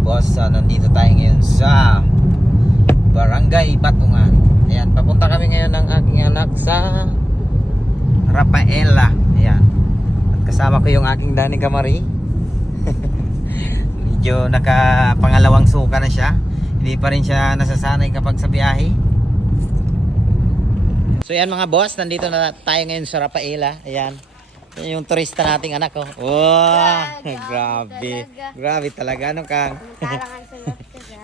boss, nandito tayo ngayon sa Barangay Batungan. Ayan, papunta kami ngayon ng aking anak sa Rafaela. Ayan. At kasama ko yung aking Dani Kamari. Medyo nakapangalawang suka na siya. Hindi pa rin siya nasasanay kapag sa biyahe. So yan mga boss, nandito na tayo ngayon sa Rafaela. Ayan. Yan yung turista nating anak ko. Wow, grabe. Grabe talaga ano Kang.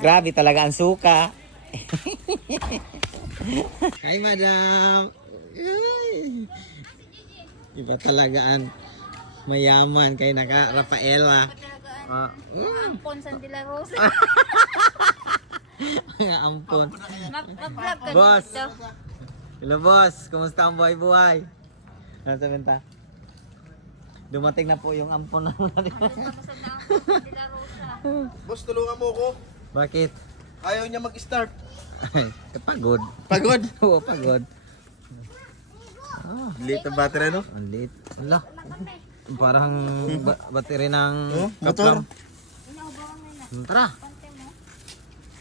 Grabe talaga ang suka. Hi madam. Iba talaga ang mayaman kay naka Rafaela. Ampon San de la Rosa. Mga ampon. Mag-vlog ka Boss. dito. Hello boss, kumusta ang buhay-buhay? Ano sa benta? Dumating na po yung ampon na natin. Kamusta na ang San de la Rosa? Boss, tulungan mo ko. Bakit? Ayaw niya mag-start. Ay, pagod. Pagod? Oo, pagod. Late ang battery, no? Ang lit. Wala. Parang battery ng motor. Tara.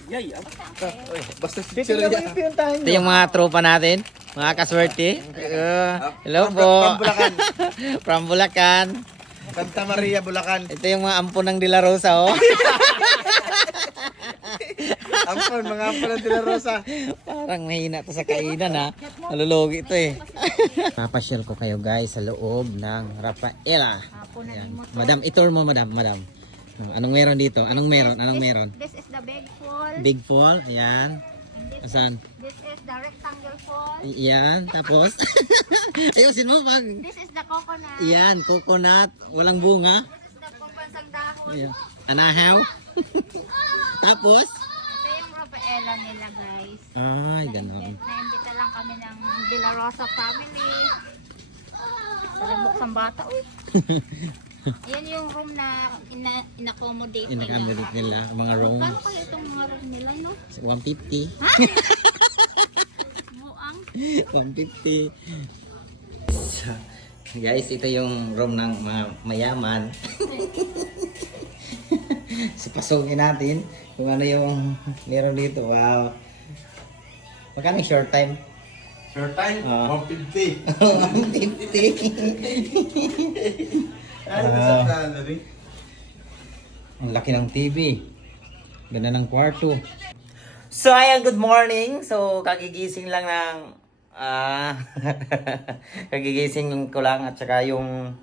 Yay, basta picture niya. Ito yung mga tropa natin. Mga kaswerte. Hello po. From Bulacan. From Bulacan. Santa Maria, Bulacan. Ito yung mga ampon ng De La Rosa, oh. Ampon, mga ampon ng De La Rosa. Parang mahina to sa kainan, ha. Malulugi ito, eh. Papasyal ko kayo, guys, sa loob ng Rafaela. Ayan. Madam, itour mo, madam. Anong meron dito? Anong meron? This is the big fall. Big Fall, ayan. Asan? This is the rectangle fall. Ayan, tapos. Ayusin mo pag. This is the coconut. Ayan, coconut. Walang bunga. This is the pambansang dahon. Ayan. Anahaw. Tapos. Ito yung Rafaela nila, guys. Ay, ganun. Na-invita lang kami ng De La Rosa family. Sarang buksang bata, uy. Yan yung room na in-accommodate nila. Inakamit nila, mga rooms. Paano kaya itong mga room nila, no? 150. Muang. 150. So, guys, ito yung room ng mga mayaman. So, pasungin natin kung ano yung meron dito. Wow. Magkano yung short time? Short time, 150. 150. Ay, sa salary. Ang laki ng TV. Ganda ng kwarto. So, ayan, good morning. So, kagigising lang ng... kagigising ko lang at saka yung...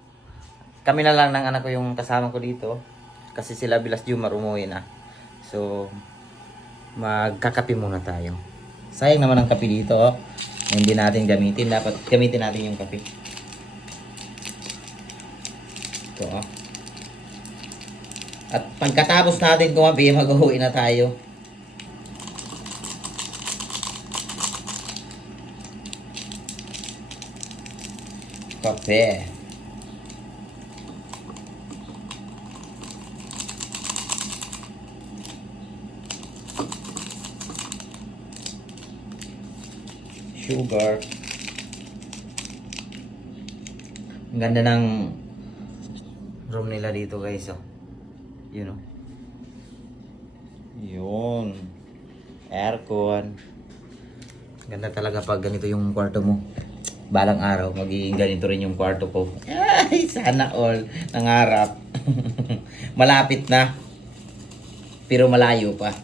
Kami na lang ng anak ko yung kasama ko dito. Kasi sila bilas Jumar umuwi na. So, magkakape muna tayo. Sayang naman ang kape dito. Oh. Hindi natin gamitin. Dapat gamitin natin yung kape. Ito, oh. At pagkatapos natin kumabi, mag-uwi na tayo. Kape. Sugar. Ang ganda ng room nila dito, guys, oh. Yun, oh. Yun. Aircon. Ganda talaga pag ganito yung kwarto mo. Balang araw, magiging ganito rin yung kwarto ko. Ay, sana all. Nangarap. Malapit na. Pero malayo pa.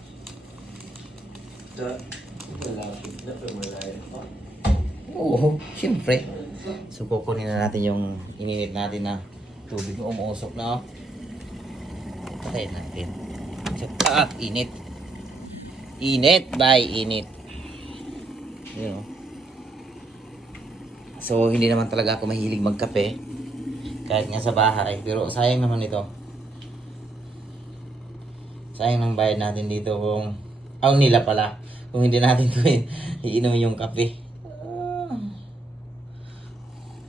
Malapit na, pero malayo pa. Oo, siyempre. So, kukunin na natin yung ininit natin na tubig. Umuusok na, oh. Patayin natin. Init. Init by init. You know. So, hindi naman talaga ako mahilig magkape. Kahit nga sa bahay. Pero sayang naman ito. Sayang ng bayad natin dito kung... nila pala. Kung hindi natin ito iinom yung kape.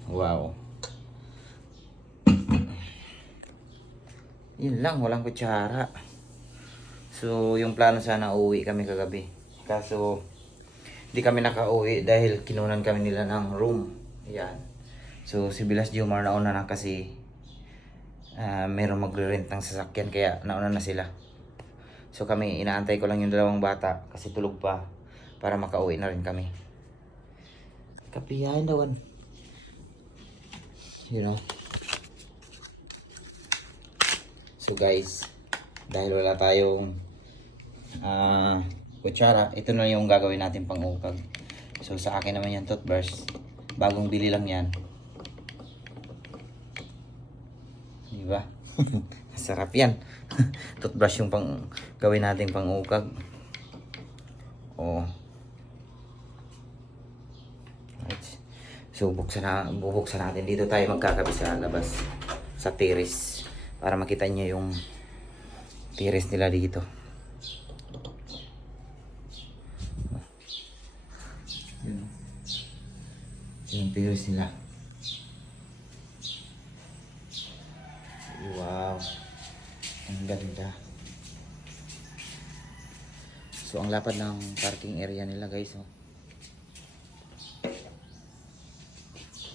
Wow. Yun lang, walang kutsara. So, yung plano sana uwi kami kagabi. Kaso, hindi kami nakauwi dahil kinunan kami nila ng room. Yan. So, si Bilas Jomar nauna na kasi mayroong magre-rent ng sasakyan kaya nauna na sila. So kami, inaantay ko lang yung dalawang bata kasi tulog pa para makauwi na rin kami. Kapiyahin dawan. You know. So guys, dahil wala tayong kutsara, ito na yung gagawin natin pang-ukag. So sa akin naman yan toothbrush. Bagong bili lang yan. Diba? Masarap yan. Toothbrush yung pang gawin natin pang-ukag. Oh. Right. So bubuksan natin. Dito tayo magkakabi sa labas. Sa terrace. Para makita nyo yung terrace nila dito. Yun. Yung terrace nila. Wow. Ang ganda. So ang lapad ng parking area nila guys. Oh.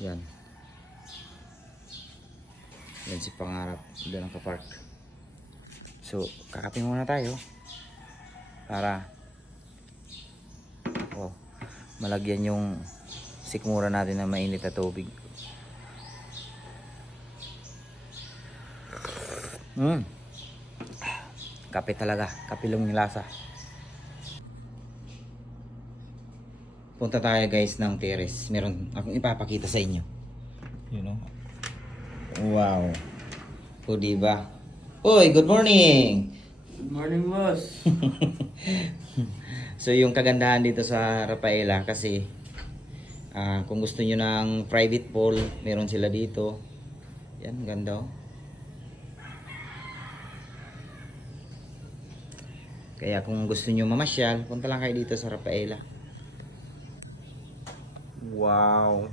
Yan. Yan si Pangarap. Doon ang kapark. So kakape muna tayo. Para malagyan yung sikmura natin ng mainit na tubig. Kape talaga. Kape lang yung lasa. Punta tayo guys ng terrace. Meron akong ipapakita sa inyo. You know? Wow. O diba? Oy, good morning! Good morning, boss. So yung kagandahan dito sa Rafaela kasi kung gusto nyo ng private pool, meron sila dito. Yan, ganda oh. Kaya kung gusto nyo mamasyal, punta lang kayo dito sa Rafaela. Wow.